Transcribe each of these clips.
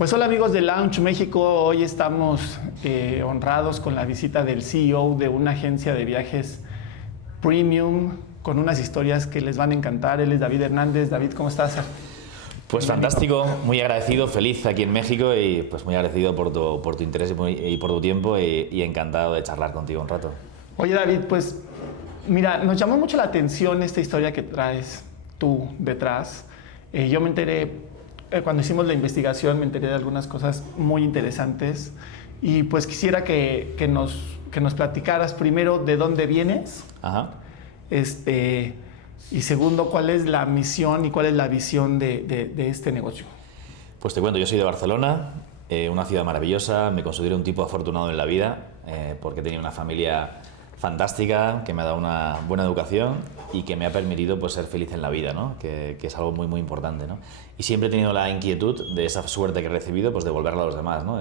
Pues hola amigos de Launch México, hoy estamos honrados con la visita del CEO de una agencia de viajes premium con unas historias que les van a encantar. Él es David Hernández. David, ¿cómo estás? Pues fantástico, muy agradecido, feliz aquí en México y pues muy agradecido por tu interés y por tu tiempo y encantado de charlar contigo un rato. Oye David, pues mira, nos llamó mucho la atención esta historia que traes tú detrás. Yo me enteré, cuando hicimos la investigación, me enteré de algunas cosas muy interesantes y pues quisiera que nos platicaras primero de dónde vienes. Ajá. Y segundo, ¿cuál es la misión y cuál es la visión de este negocio? Pues te cuento, yo soy de Barcelona, una ciudad maravillosa, me considero un tipo afortunado en la vida porque he tenido una familia fantástica que me ha dado una buena educación y que me ha permitido pues, ser feliz en la vida, ¿no? Que es algo muy, muy importante, ¿no? Y siempre he tenido la inquietud de esa suerte que he recibido, pues devolverla a los demás, ¿no?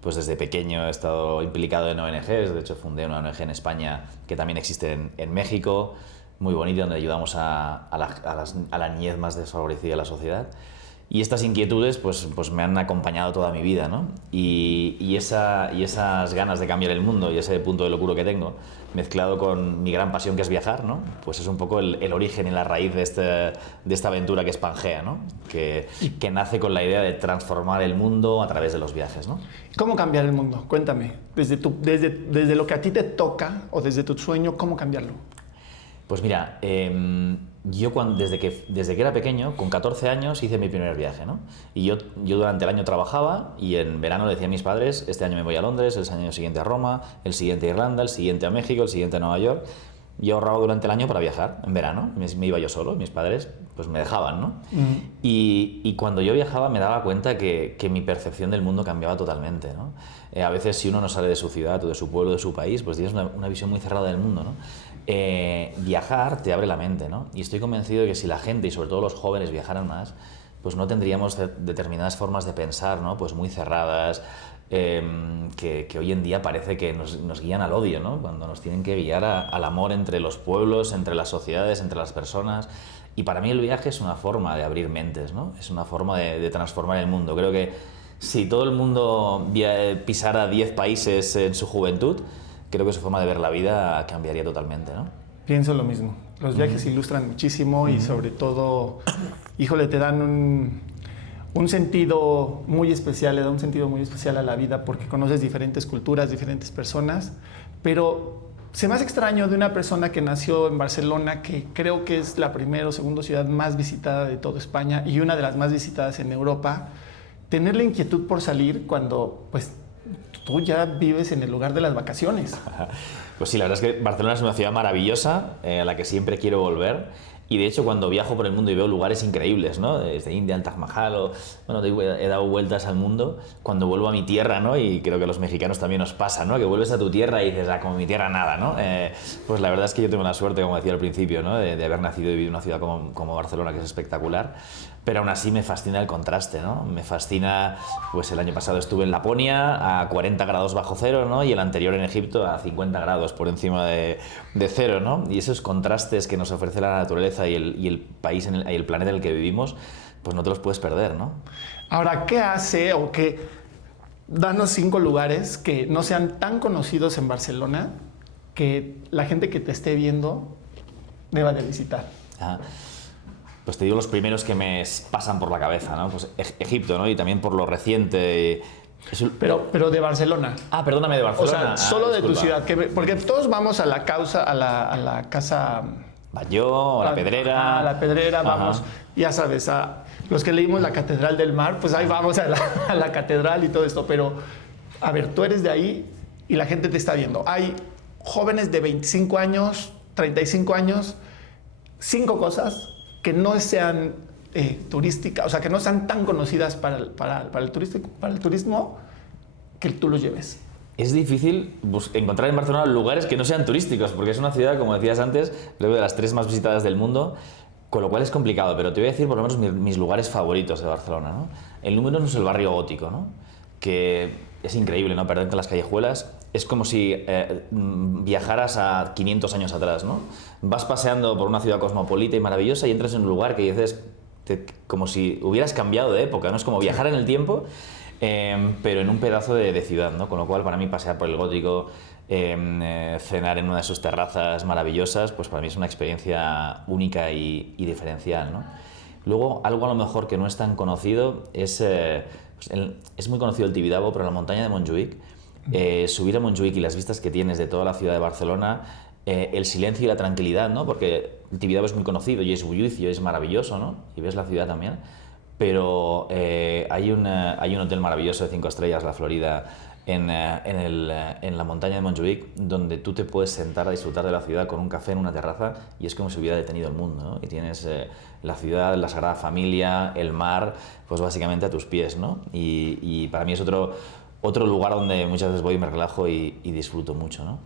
Pues desde pequeño he estado implicado en ONGs, de hecho fundé una ONG en España que también existe en México, muy bonita, donde ayudamos a la niñez más desfavorecida de la sociedad. Y estas inquietudes pues me han acompañado toda mi vida, ¿no? Y esas ganas de cambiar el mundo y ese punto de locura que tengo, mezclado con mi gran pasión que es viajar, ¿no? Pues es un poco el origen y la raíz de esta aventura que es Pangea, ¿no? Que nace con la idea de transformar el mundo a través de los viajes, ¿no? ¿Cómo cambiar el mundo? Cuéntame, desde lo que a ti te toca o desde tu sueño, ¿cómo cambiarlo? Pues mira, yo desde que era pequeño, con 14 años, hice mi primer viaje, ¿no? Y yo durante el año trabajaba y en verano le decía a mis padres, este año me voy a Londres, el año siguiente a Roma, el siguiente a Irlanda, el siguiente a México, el siguiente a Nueva York. Yo ahorraba durante el año para viajar, en verano, me iba yo solo, mis padres pues me dejaban, ¿no? Y cuando yo viajaba me daba cuenta que mi percepción del mundo cambiaba totalmente, ¿no? A veces si uno no sale de su ciudad o de su pueblo, de su país, pues tienes una visión muy cerrada del mundo, ¿no? Viajar te abre la mente, ¿no? Y estoy convencido de que si la gente y sobre todo los jóvenes viajaran más, pues no tendríamos determinadas formas de pensar, ¿no? Pues muy cerradas, que hoy en día parece que nos guían al odio, ¿no? Cuando nos tienen que guiar al amor entre los pueblos, entre las sociedades, entre las personas. Y para mí el viaje es una forma de abrir mentes, ¿no? Es una forma de transformar el mundo. Creo que si todo el mundo pisara 10 países en su juventud, creo que su forma de ver la vida cambiaría totalmente, ¿no? Pienso lo mismo. Los viajes ilustran muchísimo y sobre todo, híjole, te dan un sentido muy especial, le da un sentido muy especial a la vida porque conoces diferentes culturas, diferentes personas, pero se me hace extraño de una persona que nació en Barcelona, que creo que es la primera o segunda ciudad más visitada de toda España y una de las más visitadas en Europa, tener la inquietud por salir cuando, pues, tú ya vives en el lugar de las vacaciones. Pues sí, la verdad es que Barcelona es una ciudad maravillosa a la que siempre quiero volver. Y de hecho, cuando viajo por el mundo y veo lugares increíbles, ¿no? Desde India al Taj Mahal, he dado vueltas al mundo. Cuando vuelvo a mi tierra, ¿no? Y creo que a los mexicanos también nos pasa, ¿no? Que vuelves a tu tierra y dices, como mi tierra nada, ¿no? Pues la verdad es que yo tengo la suerte, como decía al principio, ¿no? De haber nacido y vivido en una ciudad como Barcelona, que es espectacular. Pero aún así me fascina el contraste, ¿no? Me fascina, pues el año pasado estuve en Laponia a 40 grados bajo cero, ¿no? Y el anterior en Egipto a 50 grados por encima de cero, ¿no? Y esos contrastes que nos ofrece la naturaleza y el país y el planeta en el que vivimos, pues no te los puedes perder, ¿no? Ahora, ¿qué hace o qué? Danos 5 lugares que no sean tan conocidos en Barcelona que la gente que te esté viendo deba de visitar. Ajá. Pues te digo los primeros que me pasan por la cabeza, ¿no? Pues Egipto, ¿no? Y también por lo reciente. Pero de Barcelona. Ah, perdóname, de Barcelona. O sea, solo de disculpa. tu ciudad. Porque todos vamos a la casa... Batlló, a la Pedrera. A la Pedrera, Ajá. vamos, ya sabes, a los que leímos la Catedral del Mar, pues ahí vamos a la catedral y todo esto. Pero, a ver, tú eres de ahí y la gente te está viendo. Hay jóvenes de 25 años, 35 años, 5 cosas que no sean turísticas, o sea, que no sean tan conocidas para el turismo, que tú los lleves. Es difícil encontrar en Barcelona lugares que no sean turísticos, porque es una ciudad, como decías antes, creo de las 3 más visitadas del mundo, con lo cual es complicado, pero te voy a decir por lo menos mis lugares favoritos de Barcelona, ¿no? El número 1 es el barrio gótico, ¿no? Que es increíble, ¿no? Perderte las callejuelas. Es como si viajaras a 500 años atrás, ¿no? Vas paseando por una ciudad cosmopolita y maravillosa y entras en un lugar que dices como si hubieras cambiado de época, ¿no? Es como viajar en el tiempo. pero en un pedazo de ciudad, ¿no? Con lo cual para mí pasear por el Gótico, cenar en una de sus terrazas maravillosas, pues para mí es una experiencia única y diferencial, ¿no? Luego, algo a lo mejor que no es tan conocido es muy conocido el Tibidabo, pero la montaña de Montjuïc, subir a Montjuïc y las vistas que tienes de toda la ciudad de Barcelona, el silencio y la tranquilidad, ¿no? Porque el Tibidabo es muy conocido y es bullicio, es maravilloso, ¿no? Y ves la ciudad también, pero hay un hotel maravilloso de 5 estrellas, La Florida, en la montaña de Montjuïc, donde tú te puedes sentar a disfrutar de la ciudad con un café en una terraza y es como si hubiera detenido el mundo, ¿no? Y tienes la ciudad, la Sagrada Familia, el mar, pues básicamente a tus pies, ¿no? Y para mí es otro lugar donde muchas veces voy y me relajo y disfruto mucho, ¿no?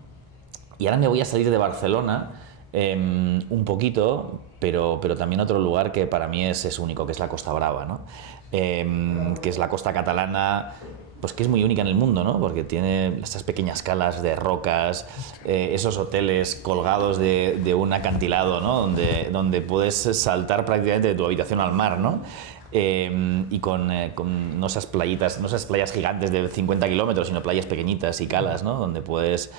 Y ahora me voy a salir de Barcelona un poquito, pero también otro lugar que para mí es único, que es la Costa Brava, ¿no? Que es la costa catalana, pues que es muy única en el mundo, ¿no? Porque tiene estas pequeñas calas de rocas, esos hoteles colgados de un acantilado, ¿no? Donde puedes saltar prácticamente de tu habitación al mar, ¿no? Y con no esas playitas, no esas playas gigantes de 50 kilómetros, sino playas pequeñitas y calas, ¿no? Donde puedes,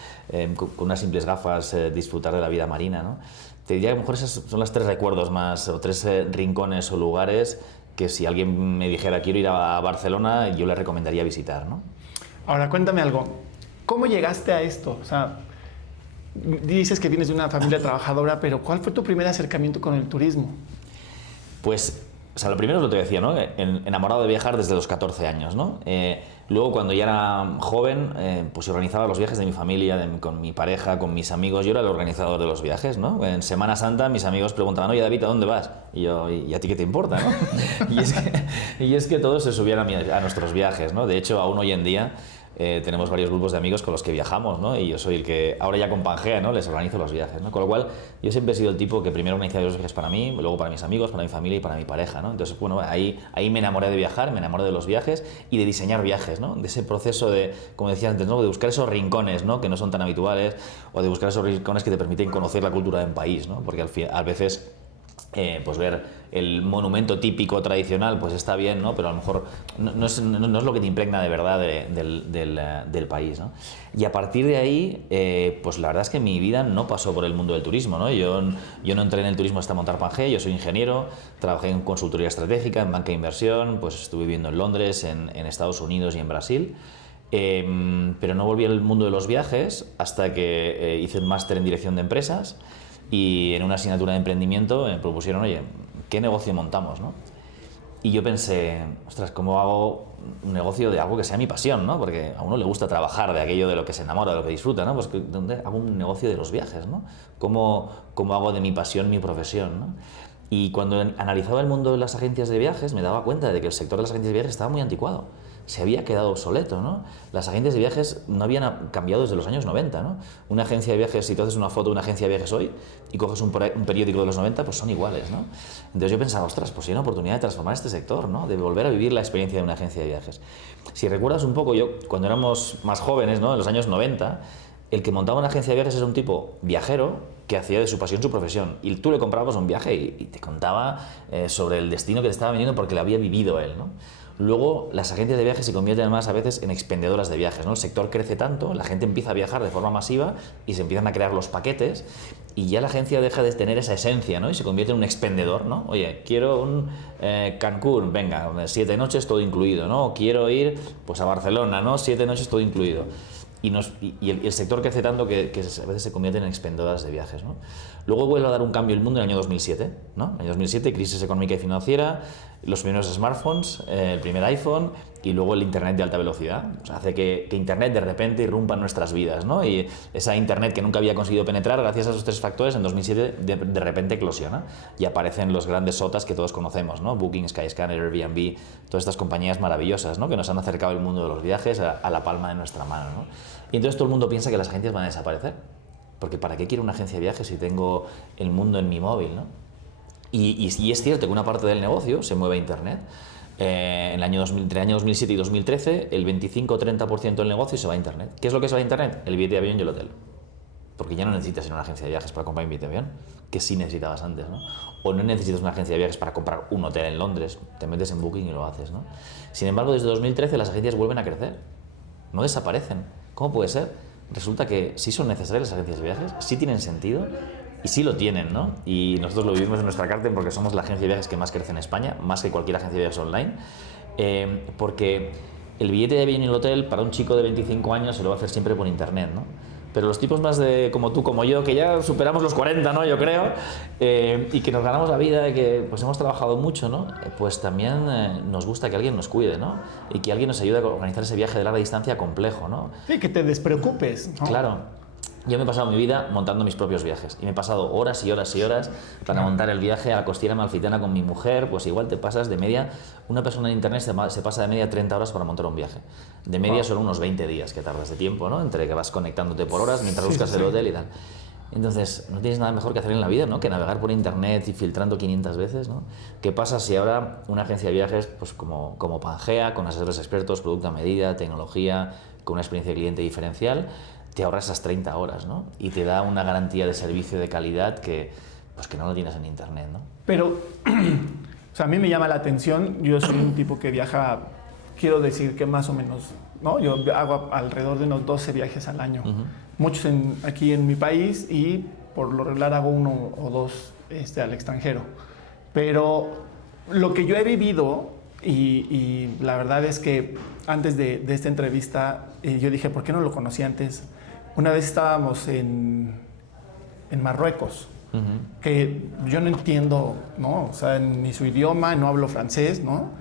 con unas simples gafas, disfrutar de la vida marina, ¿no? Te diría que a lo mejor esos son los 3 recuerdos más, o 3 rincones o lugares que si alguien me dijera quiero ir a Barcelona, yo le recomendaría visitar, ¿no? Ahora, cuéntame algo. ¿Cómo llegaste a esto? O sea, dices que vienes de una familia trabajadora, pero ¿cuál fue tu primer acercamiento con el turismo? Pues, o sea, lo primero es lo que te decía, ¿no? Enamorado de viajar desde los 14 años, ¿no? Luego, cuando ya era joven, pues organizaba los viajes de mi familia, con mi pareja, con mis amigos. Yo era el organizador de los viajes, ¿no? En Semana Santa mis amigos preguntaban, oye, David, ¿a dónde vas? Y yo, ¿y a ti qué te importa, no? y es que todos se subían a nuestros viajes, ¿no? De hecho, aún hoy en día tenemos varios grupos de amigos con los que viajamos, ¿no? Y yo soy el que, ahora ya con Pangea, ¿no? Les organizo los viajes, ¿no? Con lo cual, yo siempre he sido el tipo que primero organizaba los viajes para mí, luego para mis amigos, para mi familia y para mi pareja, ¿no? Entonces, bueno, ahí me enamoré de viajar, me enamoré de los viajes y de diseñar viajes, ¿no? De ese proceso de, como decía antes, ¿no? De buscar esos rincones, ¿no? Que no son tan habituales, o de buscar esos rincones que te permiten conocer la cultura de un país, ¿no? Porque a veces pues ver el monumento típico tradicional pues está bien, ¿no? Pero a lo mejor no es lo que te impregna de verdad del país, ¿no? Y a partir de ahí, pues la verdad es que mi vida no pasó por el mundo del turismo, ¿no? Yo no entré en el turismo hasta montar Pangea. Yo soy ingeniero, trabajé en consultoría estratégica, en banca de inversión, pues estuve viviendo en Londres, en Estados Unidos y en Brasil. Pero no volví al mundo de los viajes hasta que hice un máster en dirección de empresas. Y en una asignatura de emprendimiento me propusieron, oye, ¿qué negocio montamos, no? Y yo pensé, ostras, ¿cómo hago un negocio de algo que sea mi pasión, ¿no? Porque a uno le gusta trabajar de aquello de lo que se enamora, de lo que disfruta, ¿no? Pues ¿dónde hago un negocio de los viajes, ¿no? ¿Cómo hago de mi pasión mi profesión, ¿no? Y cuando analizaba el mundo de las agencias de viajes me daba cuenta de que el sector de las agencias de viajes estaba muy anticuado. Se había quedado obsoleto, ¿no? Las agencias de viajes no habían cambiado desde los años 90, ¿no? Una agencia de viajes, si tú haces una foto de una agencia de viajes hoy y coges un periódico de los 90, pues son iguales, ¿no? Entonces yo pensaba, ostras, pues hay una oportunidad de transformar este sector, ¿no? De volver a vivir la experiencia de una agencia de viajes. Si recuerdas un poco, yo cuando éramos más jóvenes, ¿no? En los años 90, el que montaba una agencia de viajes era un tipo viajero que hacía de su pasión su profesión. Y tú le comprabas un viaje y te contaba sobre el destino que te estaba vendiendo porque lo había vivido él, ¿no? Luego, las agencias de viajes se convierten más a veces en expendedoras de viajes, ¿no? El sector crece tanto, la gente empieza a viajar de forma masiva y se empiezan a crear los paquetes y ya la agencia deja de tener esa esencia, ¿no? Y se convierte en un expendedor, ¿no? Oye, quiero un Cancún, venga, 7 noches todo incluido, ¿no? Quiero ir pues a Barcelona, ¿no? 7 noches todo incluido. Y el sector crece tanto que a veces se convierten en expendedoras de viajes, ¿no? Luego vuelve a dar un cambio el mundo en el año 2007, ¿no? En el año 2007, crisis económica y financiera, los primeros smartphones, el primer iPhone y luego el Internet de alta velocidad. O sea, hace que Internet de repente irrumpa en nuestras vidas, ¿no? Y esa Internet que nunca había conseguido penetrar, gracias a esos 3 factores, en 2007 de repente eclosiona y aparecen los grandes sotas que todos conocemos, ¿no? Booking, Skyscanner, Airbnb, todas estas compañías maravillosas, ¿no? Que nos han acercado el mundo de los viajes a la palma de nuestra mano, ¿no? Y entonces todo el mundo piensa que las agencias van a desaparecer. Porque ¿para qué quiero una agencia de viajes si tengo el mundo en mi móvil, ¿no? Y es cierto que una parte del negocio se mueve a Internet. Entre el año 2007 y 2013, el 25-30% del negocio se va a Internet. ¿Qué es lo que se va a Internet? El billete de avión y el hotel. porque ya no necesitas ir a una agencia de viajes para comprar un billete de avión, que sí necesitabas antes, ¿no? O no necesitas una agencia de viajes para comprar un hotel en Londres, te metes en Booking y lo haces, ¿no? Sin embargo, desde 2013 las agencias vuelven a crecer, no desaparecen. ¿Cómo puede ser? Resulta que sí son necesarias las agencias de viajes, sí tienen sentido y sí lo tienen, ¿no? Y nosotros lo vivimos en nuestra carta porque somos la agencia de viajes que más crece en España, más que cualquier agencia de viajes online, porque el billete de avión y el hotel para un chico de 25 años se lo va a hacer siempre por internet, ¿no? Pero los tipos más como tú, como yo, que ya superamos los 40, ¿no? Yo creo, y que nos ganamos la vida y que pues hemos trabajado mucho, ¿no? Pues también nos gusta que alguien nos cuide, ¿no? Y que alguien nos ayude a organizar ese viaje de larga distancia complejo, ¿no? Sí, que te despreocupes, ¿no? Claro. Yo me he pasado mi vida montando mis propios viajes y me he pasado horas y horas y horas para montar el viaje a la Costiera Amalfitana con mi mujer. Pues igual te pasas de media, una persona en internet se pasa de media 30 horas para montar un viaje. De media son unos 20 días que tardas de tiempo, ¿no? Entre que vas conectándote por horas mientras buscas el hotel y tal. Entonces, no tienes nada mejor que hacer en la vida, ¿no? Que navegar por internet y filtrando 500 veces, ¿no? ¿Qué pasa si ahora una agencia de viajes, pues como Pangea, con asesores expertos, producto a medida, tecnología, con una experiencia de cliente diferencial, te ahorra esas 30 horas, ¿no? Y te da una garantía de servicio de calidad que no lo tienes en internet, ¿no? Pero, o sea, a mí me llama la atención. Yo soy un tipo que viaja, quiero decir que más o menos, ¿no? Yo hago alrededor de unos 12 viajes al año. Muchos aquí en mi país y por lo regular hago 1 o 2 al extranjero. Pero lo que yo he vivido, y la verdad es que antes de esta entrevista, yo dije, ¿por qué no lo conocí antes? Una vez estábamos en Marruecos, que yo no entiendo, ¿no? O sea, ni su idioma, no hablo francés, ¿no?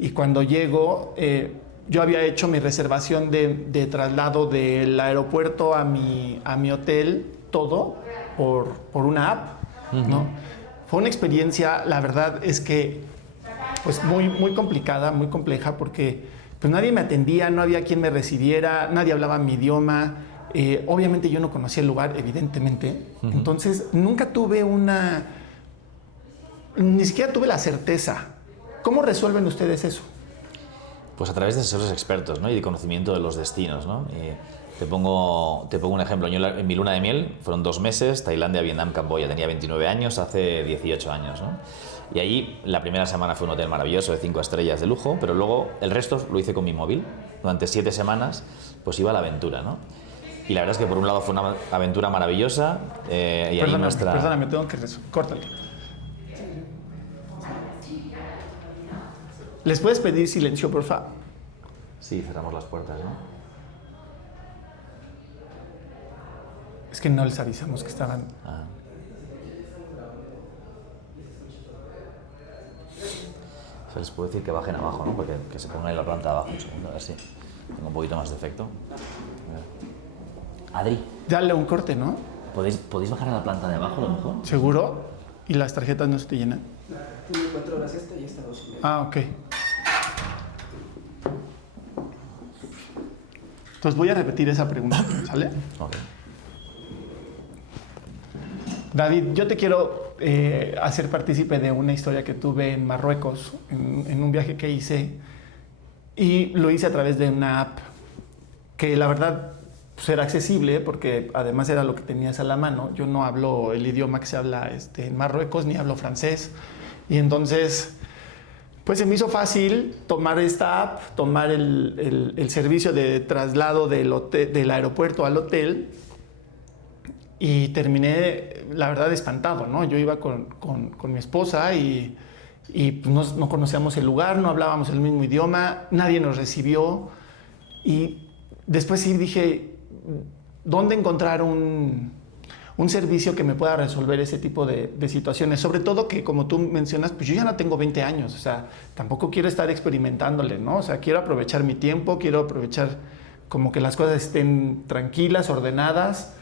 Y cuando llego, yo había hecho mi reservación de traslado del aeropuerto a mi hotel, todo, por una app, ¿no? Fue una experiencia, la verdad es que, pues muy complicada, muy compleja, porque pues nadie me atendía, no había quien me recibiera, nadie hablaba mi idioma. Obviamente yo no conocía el lugar, evidentemente. Entonces nunca tuve ni siquiera tuve la certeza. ¿Cómo resuelven ustedes eso? Pues a través de asesores expertos, ¿no? Y de conocimiento de los destinos, ¿no? Te pongo un ejemplo. Yo en mi luna de miel fueron 2 meses, Tailandia, Vietnam, Camboya. Tenía 29 años, hace 18 años, ¿no? Y allí la primera semana fue un hotel maravilloso de 5 estrellas de lujo, pero luego el resto lo hice con mi móvil. Durante 7 semanas pues iba a la aventura, ¿no? Y la verdad es que por un lado fue una aventura maravillosa. Perdóname, tengo que... Córtale. ¿Les puedes pedir silencio, por favor? Sí, cerramos las puertas, ¿no? Es que no les avisamos que estaban... O sea, les puedo decir que bajen abajo, ¿no? Porque que se pongan en la planta de abajo. Un segundo, a ver si tengo un poquito más de efecto. Adri. Dale un corte, ¿no? ¿Podéis bajar a la planta de abajo a lo mejor? ¿Seguro? ¿Y las tarjetas no se te llenan? Tiene 4 horas esta y esta 2 y media. Ah, ok. Entonces voy a repetir esa pregunta, ¿sale? Ok. David, yo te quiero hacer partícipe de una historia que tuve en Marruecos, en un viaje que hice, y lo hice a través de una app que la verdad pues, era accesible porque además era lo que tenías a la mano. Yo no hablo el idioma que se habla en Marruecos, ni hablo francés, y entonces pues se me hizo fácil tomar esta app, tomar el servicio de traslado del aeropuerto al hotel. Y terminé, la verdad, espantado, ¿no? Yo iba con mi esposa y pues no conocíamos el lugar, no hablábamos el mismo idioma, nadie nos recibió. Y después sí dije, ¿dónde encontrar un servicio que me pueda resolver ese tipo de situaciones? Sobre todo que, como tú mencionas, pues yo ya no tengo 20 años, o sea, tampoco quiero estar experimentándole, ¿no? O sea, quiero aprovechar mi tiempo, quiero aprovechar como que las cosas estén tranquilas, ordenadas.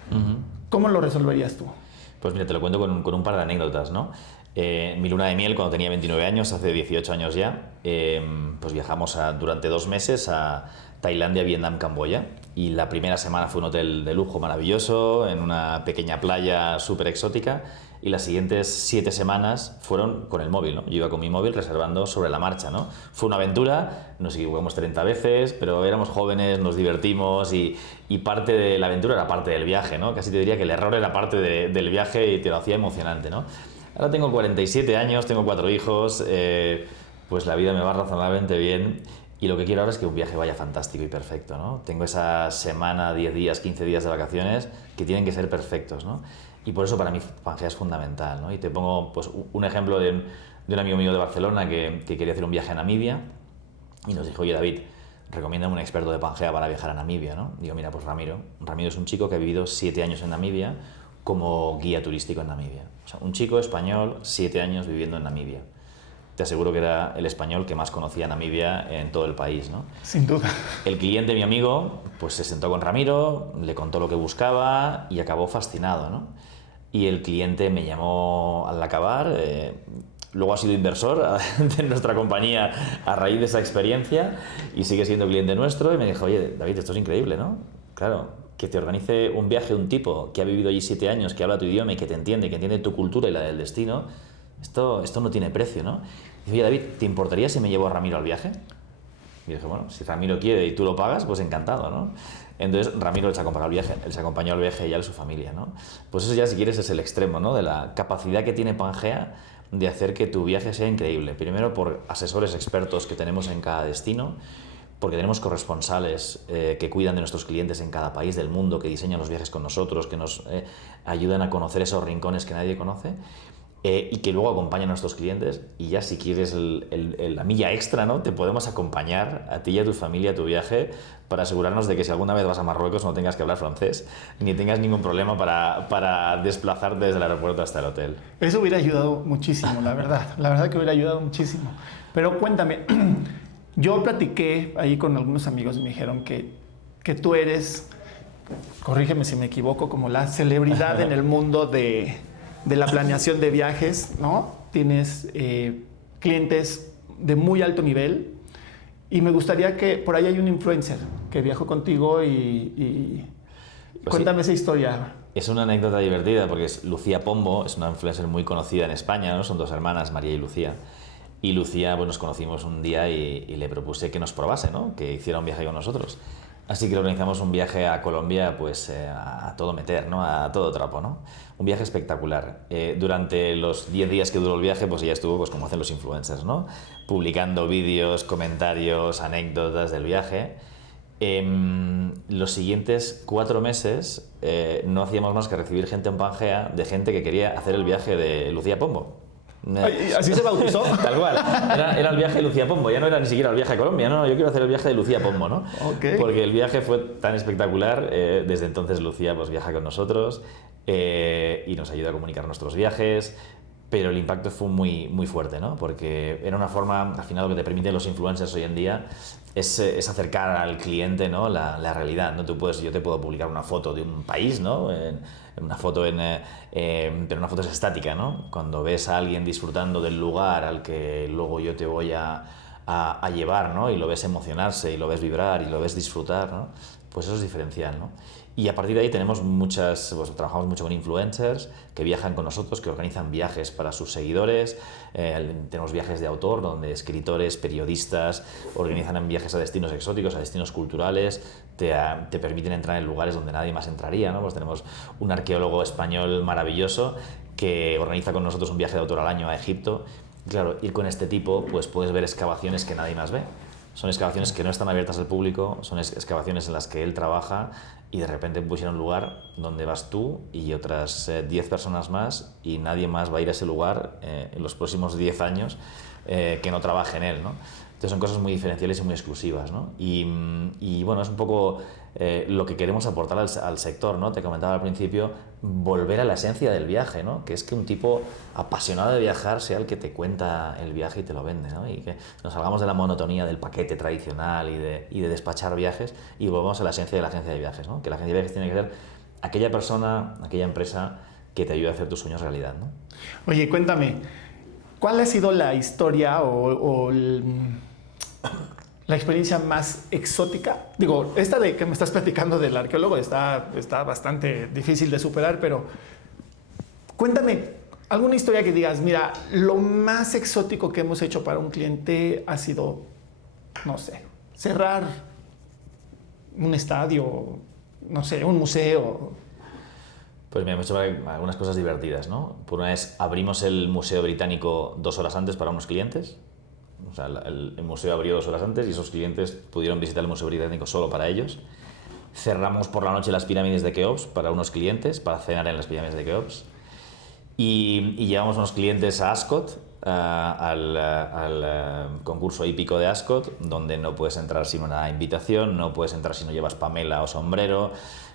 ¿Cómo lo resolverías tú? Pues mira, te lo cuento con un par de anécdotas, ¿no? Mi luna de miel, cuando tenía 29 años, hace 18 años ya, pues viajamos durante 2 meses a Tailandia, Vietnam, Camboya. Y la primera semana fue un hotel de lujo maravilloso, en una pequeña playa súper exótica. y las siguientes 7 semanas fueron con el móvil, ¿no? Yo iba con mi móvil reservando sobre la marcha, ¿no? Fue una aventura, nos equivocamos 30 veces, pero éramos jóvenes, nos divertimos y parte de la aventura era parte del viaje, ¿no? Casi te diría que el error era parte del viaje y te lo hacía emocionante, ¿no? Ahora tengo 47 años, tengo 4 hijos, pues la vida me va razonablemente bien y lo que quiero ahora es que un viaje vaya fantástico y perfecto, ¿no? Tengo esa semana, 10 días, 15 días de vacaciones que tienen que ser perfectos, ¿no? Y por eso para mí Pangea es fundamental, ¿no? Y te pongo pues, un ejemplo de un amigo mío de Barcelona que quería hacer un viaje a Namibia y nos dijo, oye David, recomiéndame un experto de Pangea para viajar a Namibia, ¿no? Digo, mira, pues Ramiro. Ramiro es un chico que ha vivido 7 años en Namibia como guía turístico en Namibia. O sea, un chico español, 7 años viviendo en Namibia. Te aseguro que era el español que más conocía Namibia en todo el país, ¿no? Sin duda. El cliente, mi amigo, pues se sentó con Ramiro, le contó lo que buscaba y acabó fascinado, ¿no? Y el cliente me llamó al acabar, luego ha sido inversor de nuestra compañía a raíz de esa experiencia y sigue siendo cliente nuestro y me dijo, oye, David, esto es increíble, ¿no? Claro, que te organice un viaje un tipo que ha vivido allí 7 años, que habla tu idioma y que te entiende, que entiende tu cultura y la del destino, esto no tiene precio, ¿no? Y dice, oye, David, ¿te importaría si me llevo a Ramiro al viaje? Y dije, bueno, si Ramiro quiere y tú lo pagas, pues encantado, ¿no? Entonces Ramiro les acompañó al viaje, y a él y a su familia, ¿no? Pues eso ya, si quieres, es el extremo, ¿no? De la capacidad que tiene Pangea de hacer que tu viaje sea increíble. Primero por asesores expertos que tenemos en cada destino, porque tenemos corresponsales que cuidan de nuestros clientes en cada país del mundo, que diseñan los viajes con nosotros, que nos ayudan a conocer esos rincones que nadie conoce. Y que luego acompañan a nuestros clientes y ya si quieres la milla extra, ¿no? Te podemos acompañar a ti y a tu familia a tu viaje para asegurarnos de que si alguna vez vas a Marruecos no tengas que hablar francés ni tengas ningún problema para desplazarte desde el aeropuerto hasta el hotel. Eso hubiera ayudado muchísimo, la verdad que hubiera ayudado muchísimo. Pero cuéntame, yo platiqué ahí con algunos amigos y me dijeron que tú eres, corrígeme si me equivoco, como la celebridad en el mundo de la planeación de viajes, ¿no? Tienes clientes de muy alto nivel y me gustaría que por ahí hay un influencer que viajó contigo y pues cuéntame esa historia. Es una anécdota divertida porque es Lucía Pombo, es una influencer muy conocida en España, ¿no? Son 2 hermanas, María y Lucía. Y Lucía, pues nos conocimos un día y le propuse que nos probase, ¿no? Que hiciera un viaje con nosotros. Así que le organizamos un viaje a Colombia, pues a todo meter, ¿no? A todo trapo, ¿no? Un viaje espectacular. Durante los 10 días que duró el viaje, pues ella estuvo, pues como hacen los influencers, ¿no? Publicando vídeos, comentarios, anécdotas del viaje. Los siguientes 4 meses no hacíamos más que recibir gente en Pangea de gente que quería hacer el viaje de Lucía Pombo. ¿Así se bautizó? Tal cual. Era el viaje de Lucía Pombo, ya no era ni siquiera el viaje a Colombia, no, yo quiero hacer el viaje de Lucía Pombo, ¿no? Okay. Porque el viaje fue tan espectacular, desde entonces Lucía pues viaja con nosotros y nos ayuda a comunicar nuestros viajes, pero el impacto fue muy, muy fuerte, ¿no? Porque era una forma, al final lo que te permiten los influencers hoy en día es acercar al cliente, ¿no? la realidad, ¿no? Yo te puedo publicar una foto de un país, ¿no? Una foto pero una foto es estática, ¿no? Cuando ves a alguien disfrutando del lugar al que luego yo te voy a llevar, ¿no? Y lo ves emocionarse, y lo ves vibrar, y lo ves disfrutar, ¿no? Pues eso es diferencial, ¿no? Y a partir de ahí tenemos trabajamos mucho con influencers que viajan con nosotros, que organizan viajes para sus seguidores. Tenemos viajes de autor donde escritores, periodistas organizan viajes a destinos exóticos, a destinos culturales, te permiten entrar en lugares donde nadie más entraría, ¿no? Pues tenemos un arqueólogo español maravilloso que organiza con nosotros un viaje de autor al año a Egipto. Y claro, ir con este tipo, pues puedes ver excavaciones que nadie más ve. Son excavaciones que no están abiertas al público, son excavaciones en las que él trabaja y de repente pusieron un lugar donde vas tú y otras 10 personas más y nadie más va a ir a ese lugar en los próximos 10 años que no trabaje en él, ¿no? Entonces son cosas muy diferenciales y muy exclusivas, ¿no? Y bueno, es un poco lo que queremos aportar al sector, ¿no? Te comentaba al principio, volver a la esencia del viaje, ¿no? Que es que un tipo apasionado de viajar sea el que te cuenta el viaje y te lo vende, ¿no? Y que nos salgamos de la monotonía del paquete tradicional y de despachar viajes y volvamos a la esencia de la agencia de viajes, ¿no? Que la agencia de viajes tiene que ser aquella persona, aquella empresa que te ayude a hacer tus sueños realidad, ¿no? Oye, cuéntame, ¿cuál ha sido la historia la experiencia más exótica? Digo, esta de que me estás platicando del arqueólogo está bastante difícil de superar, pero cuéntame, alguna historia que digas, mira, lo más exótico que hemos hecho para un cliente ha sido, no sé, cerrar un estadio, no sé, un museo. Pues mira, hemos hecho algunas cosas divertidas, ¿no? Por una vez abrimos el Museo Británico 2 horas antes para unos clientes. O sea, el museo abrió 2 horas antes y esos clientes pudieron visitar el Museo Británico solo para ellos. Cerramos por la noche las pirámides de Keops para unos clientes, para cenar en las pirámides de Keops. Y llevamos unos clientes a Ascot, al concurso hípico de Ascot, donde no puedes entrar sin una invitación, no puedes entrar si no llevas pamela o sombrero.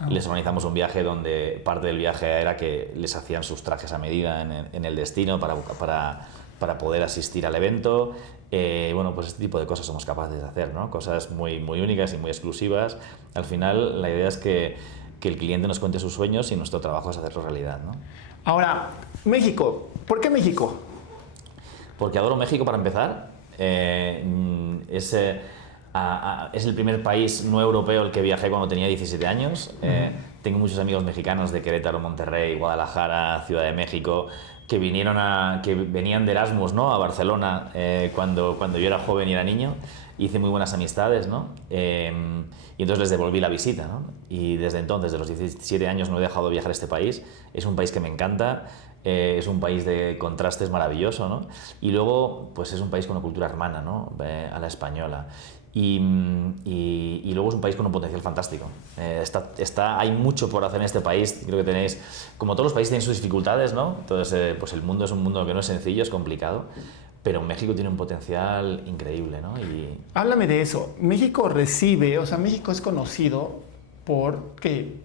Les organizamos un viaje donde parte del viaje era que les hacían sus trajes a medida en el destino para poder asistir al evento. Bueno, pues este tipo de cosas somos capaces de hacer, ¿no? Cosas muy, muy únicas y muy exclusivas. Al final, la idea es que el cliente nos cuente sus sueños y nuestro trabajo es hacerlo realidad, ¿no? Ahora, México. ¿Por qué México? Porque adoro México para empezar. Es el primer país no europeo al que viajé cuando tenía 17 años. Tengo muchos amigos mexicanos de Querétaro, Monterrey, Guadalajara, Ciudad de México, que venían de Erasmus, ¿no? A Barcelona cuando yo era joven y era niño. Hice muy buenas amistades, ¿no? Y entonces les devolví la visita, ¿no? Y desde entonces, desde los 17 años, no he dejado de viajar a este país. Es un país que me encanta. Es un país de contrastes maravilloso, ¿no? Y luego, pues es un país con una cultura hermana, ¿no? A la española. Y luego es un país con un potencial fantástico. Hay mucho por hacer en este país. Creo que tenéis, como todos los países, tienen sus dificultades, ¿no? Entonces, pues el mundo es un mundo que no es sencillo, es complicado. Pero México tiene un potencial increíble, ¿no? Háblame de eso. México México es conocido porque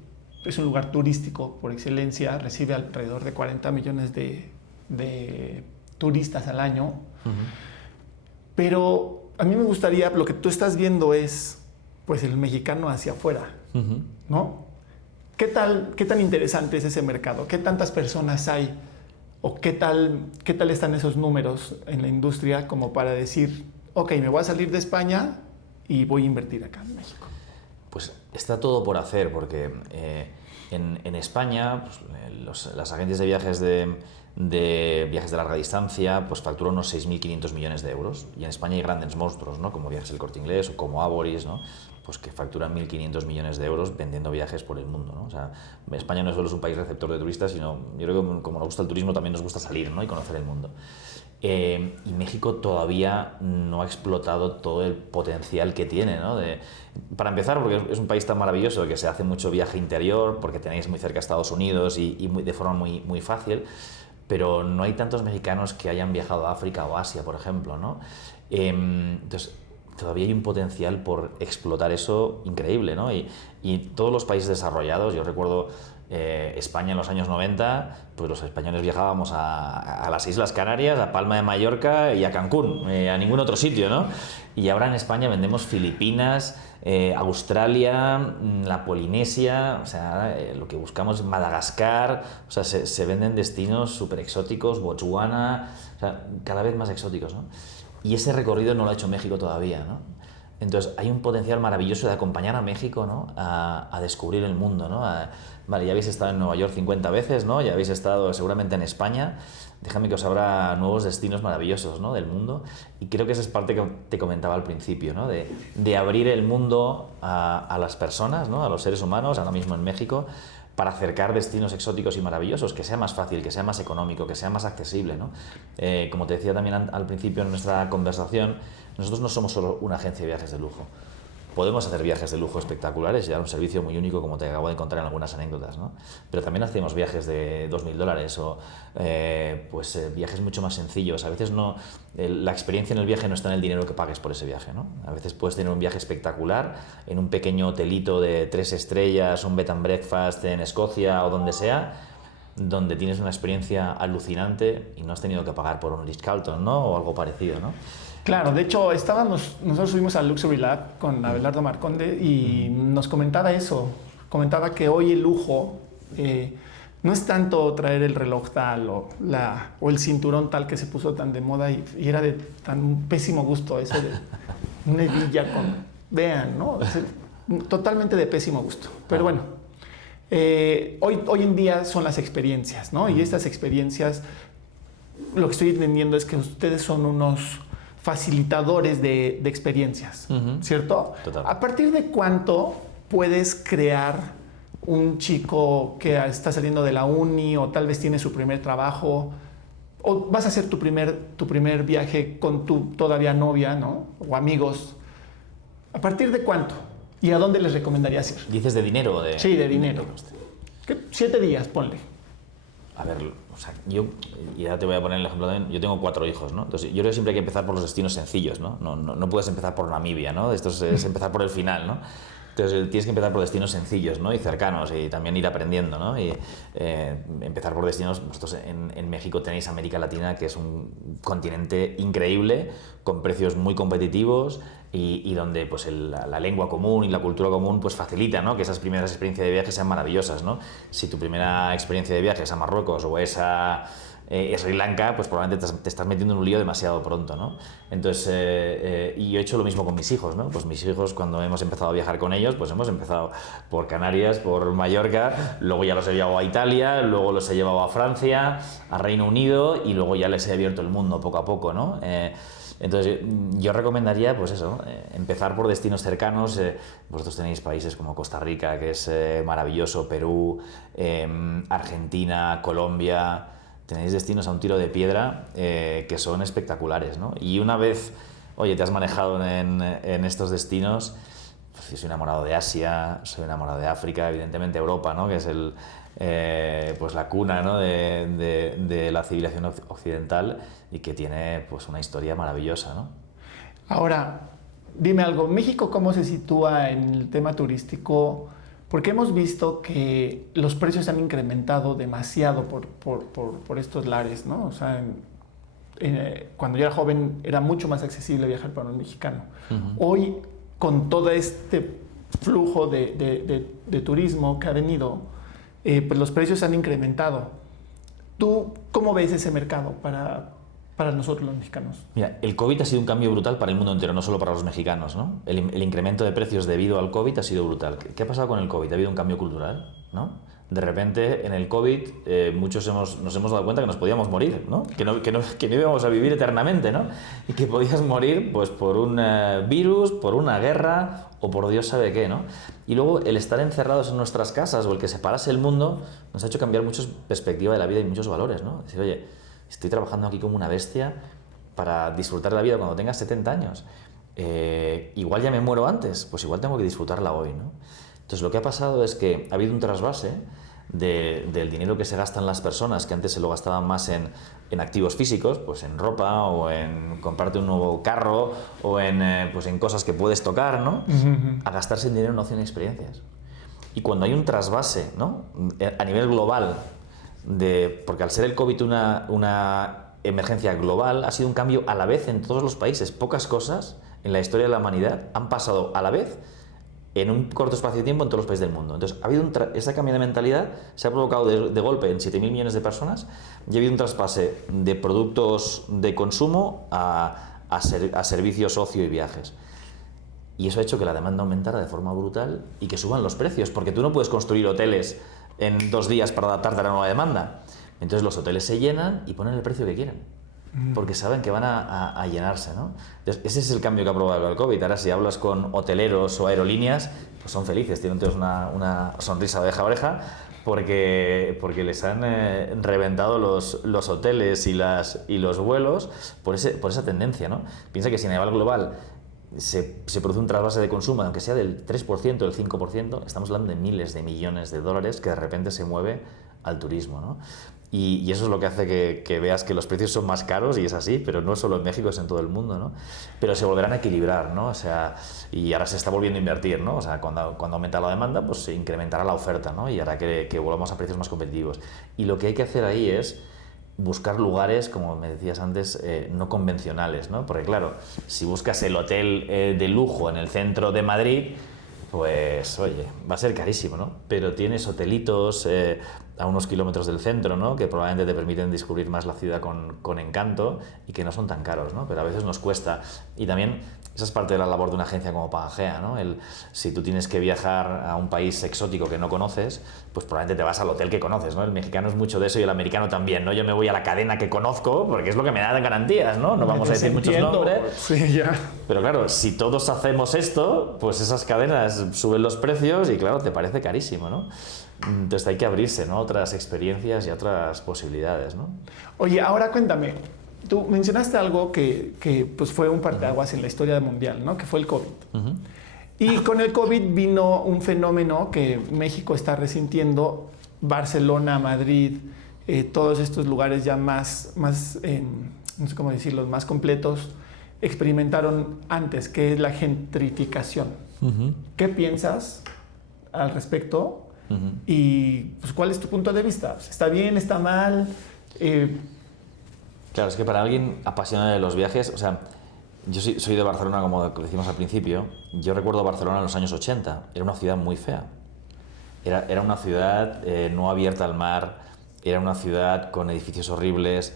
es un lugar turístico por excelencia, recibe alrededor de 40 millones de turistas al año. Pero a mí me gustaría, lo que tú estás viendo es pues el mexicano hacia afuera, ¿no? ¿Qué tan interesante es ese mercado? ¿Qué tantas personas hay? ¿O qué tal están esos números en la industria como para decir, ok, me voy a salir de España y voy a invertir acá en México? Pues está todo por hacer, porque en España pues, las agencias de viajes de viajes de larga distancia pues facturan unos 6.500 millones de euros. Y en España hay grandes monstruos, ¿no? Como Viajes El Corte Inglés o como Aboris, ¿no? Pues que facturan 1.500 millones de euros vendiendo viajes por el mundo, ¿no? O sea, España no solo es un país receptor de turistas, sino yo creo que como nos gusta el turismo también nos gusta salir, ¿no? Y conocer el mundo. Y México todavía no ha explotado todo el potencial que tiene, ¿no? Para empezar, porque es un país tan maravilloso que se hace mucho viaje interior, porque tenéis muy cerca a Estados Unidos y de forma muy, muy fácil, pero no hay tantos mexicanos que hayan viajado a África o Asia, por ejemplo, ¿no? Entonces, todavía hay un potencial por explotar eso increíble, ¿no? Y todos los países desarrollados, yo recuerdo España en los años 90, pues los españoles viajábamos a las Islas Canarias, a Palma de Mallorca y a Cancún, a ningún otro sitio, ¿no? Y ahora en España vendemos Filipinas, Australia, la Polinesia, o sea, lo que buscamos es Madagascar, o sea, se venden destinos súper exóticos, Botswana, o sea, cada vez más exóticos, ¿no? Y ese recorrido no lo ha hecho México todavía, ¿no? Entonces hay un potencial maravilloso de acompañar a México, ¿no? a descubrir el mundo, ¿no? Vale, ya habéis estado en Nueva York 50 veces, ¿no? Ya habéis estado seguramente en España. Déjame que os abra nuevos destinos maravillosos, ¿no? Del mundo. Y creo que esa es parte que te comentaba al principio, ¿no? De abrir el mundo a las personas, ¿no? A los seres humanos, ahora mismo en México, para acercar destinos exóticos y maravillosos, que sea más fácil, que sea más económico, que sea más accesible, ¿no? Como te decía también al principio en nuestra conversación, nosotros no somos solo una agencia de viajes de lujo. Podemos hacer viajes de lujo espectaculares y dar un servicio muy único, como te acabo de contar en algunas anécdotas, ¿no? Pero también hacemos viajes de $2.000 o viajes mucho más sencillos. A veces la experiencia en el viaje no está en el dinero que pagues por ese viaje, ¿no? A veces puedes tener un viaje espectacular en un pequeño hotelito de 3 estrellas, un bed and breakfast en Escocia o donde sea, donde tienes una experiencia alucinante y no has tenido que pagar por un Ritz-Carlton, ¿no? O algo parecido, ¿no? Claro, de hecho, nosotros subimos al Luxury Lab con Abelardo Marconde y nos comentaba eso. Comentaba que hoy el lujo no es tanto traer el reloj tal o el cinturón tal que se puso tan de moda y era de tan pésimo gusto eso de una hebilla con... Vean, ¿no? Totalmente de pésimo gusto. Pero bueno, hoy en día son las experiencias, ¿no? Y estas experiencias lo que estoy entendiendo es que ustedes son unos facilitadores de experiencias, ¿cierto? Total. ¿A partir de cuánto puedes crear un chico que está saliendo de la uni o tal vez tiene su primer trabajo o vas a hacer tu primer viaje con tu todavía novia, ¿no? O amigos? ¿A partir de cuánto? ¿Y a dónde les recomendarías ir? ¿Dices de dinero o de...? Sí, de dinero. 7 días, ponle. A ver, o sea, yo ya te voy a poner el ejemplo también. Yo tengo 4 hijos, ¿no? Entonces, yo creo que siempre hay que empezar por los destinos sencillos, ¿no? No puedes empezar por Namibia, ¿no? Esto es empezar por el final, ¿no? Entonces, tienes que empezar por destinos sencillos, ¿no? Y cercanos, y también ir aprendiendo, ¿no? Y empezar por destinos... Vosotros en México tenéis América Latina, que es un continente increíble, con precios muy competitivos y donde pues la lengua común y la cultura común pues facilita, ¿no? Que esas primeras experiencias de viaje sean maravillosas, ¿no? Si tu primera experiencia de viaje es a Marruecos o es a Sri Lanka, pues probablemente te estás metiendo en un lío demasiado pronto, ¿no? Entonces, y yo he hecho lo mismo con mis hijos, ¿no? Pues mis hijos, cuando hemos empezado a viajar con ellos, pues hemos empezado por Canarias, por Mallorca, luego ya los he llevado a Italia, luego los he llevado a Francia, a Reino Unido y luego ya les he abierto el mundo poco a poco, ¿no? Entonces, yo recomendaría, pues eso, empezar por destinos cercanos. Vosotros tenéis países como Costa Rica, que es maravilloso, Perú, Argentina, Colombia. Tenéis destinos a un tiro de piedra que son espectaculares, ¿no? Y una vez, oye, te has manejado en estos destinos, pues yo soy enamorado de Asia, soy enamorado de África, evidentemente Europa, ¿no? Que es pues la cuna, ¿no? de la civilización occidental y que tiene pues una historia maravillosa, ¿no? Ahora, dime algo, ¿México cómo se sitúa en el tema turístico? Porque hemos visto que los precios han incrementado demasiado por estos lares, ¿no? O sea, cuando yo era joven era mucho más accesible viajar para un mexicano. Hoy, con todo este flujo de turismo que ha venido, pues los precios han incrementado. ¿Tú cómo ves ese mercado para nosotros los mexicanos? Mira, el COVID ha sido un cambio brutal para el mundo entero, no solo para los mexicanos, ¿no? El incremento de precios debido al COVID ha sido brutal. ¿Qué ha pasado con el COVID? Ha habido un cambio cultural, ¿no? De repente, en el COVID, muchos nos hemos dado cuenta que nos podíamos morir, ¿no? Que no íbamos a vivir eternamente, ¿no? Y que podías morir pues, por un virus, por una guerra o por Dios sabe qué, ¿no? Y luego el estar encerrados en nuestras casas o el que se parase el mundo nos ha hecho cambiar mucho perspectiva de la vida y muchos valores, ¿no? Decir, oye, estoy trabajando aquí como una bestia para disfrutar de la vida cuando tenga 70 años. Igual ya me muero antes, pues igual tengo que disfrutarla hoy, ¿no? Entonces lo que ha pasado es que ha habido un trasvase del dinero que se gastan las personas, que antes se lo gastaban más en activos físicos, pues en ropa o en comprarte un nuevo carro o pues en cosas que puedes tocar, ¿no? A gastarse el dinero en ocio y en experiencias. Y cuando hay un trasvase, ¿no? A nivel global, porque al ser el COVID una emergencia global, ha sido un cambio a la vez en todos los países. Pocas cosas en la historia de la humanidad han pasado a la vez en un corto espacio de tiempo en todos los países del mundo. Entonces, ha habido ese cambio de mentalidad, se ha provocado de golpe en 7.000 millones de personas y ha habido un traspase de productos de consumo a servicios, ocio y viajes. Y eso ha hecho que la demanda aumentara de forma brutal y que suban los precios, porque tú no puedes construir hoteles en 2 días para adaptarte a la nueva demanda. Entonces los hoteles se llenan y ponen el precio que quieren, porque saben que van a llenarse, ¿no? Entonces, ese es el cambio que ha provocado el COVID. Ahora, si hablas con hoteleros o aerolíneas, pues son felices, tienen todos una sonrisa de oreja a oreja, porque les han reventado los hoteles y los vuelos por esa tendencia, ¿no? Piensa que si a nivel global se produce un trasvase de consumo, aunque sea del 3%, del 5%, estamos hablando de miles de millones de dólares que de repente se mueve al turismo, ¿no? Y eso es lo que hace que veas que los precios son más caros, y es así, pero no solo en México, es en todo el mundo, ¿no? Pero se volverán a equilibrar, ¿no? O sea, y ahora se está volviendo a invertir, ¿no? O sea, cuando aumenta la demanda, pues se incrementará la oferta, ¿no? Y hará que volvamos a precios más competitivos. Y lo que hay que hacer ahí es buscar lugares, como me decías antes, no convencionales, ¿no? Porque claro, si buscas el hotel de lujo en el centro de Madrid, pues oye, va a ser carísimo, ¿no? Pero tienes hotelitos a unos kilómetros del centro, ¿no? Que probablemente te permiten descubrir más la ciudad con encanto y que no son tan caros, ¿no? Pero a veces nos cuesta. Y también esa es parte de la labor de una agencia como Pangea, ¿no? Si tú tienes que viajar a un país exótico que no conoces, pues probablemente te vas al hotel que conoces, ¿no? El mexicano es mucho de eso y el americano también, ¿no? Yo me voy a la cadena que conozco porque es lo que me da garantías, ¿no? No vamos a decir muchos nombres. Sí, ya. Pero claro, si todos hacemos esto, pues esas cadenas suben los precios y claro, te parece carísimo, ¿no? Entonces hay que abrirse, ¿no? A otras experiencias y a otras posibilidades, ¿no? Oye, ahora cuéntame. Tú mencionaste algo que pues fue un parteaguas en la historia mundial, ¿no? Que fue el COVID. Y con el COVID vino un fenómeno que México está resintiendo. Barcelona, Madrid, todos estos lugares ya más no sé cómo decirlo, más completos, experimentaron antes, que es la gentrificación. ¿Qué piensas al respecto? Y pues, ¿cuál es tu punto de vista? ¿Está bien? ¿Está mal? Claro, es que para alguien apasionado de los viajes, o sea, yo soy de Barcelona, como decimos al principio. Yo recuerdo Barcelona en los años 80. Era una ciudad muy fea. Era una ciudad no abierta al mar, era una ciudad con edificios horribles.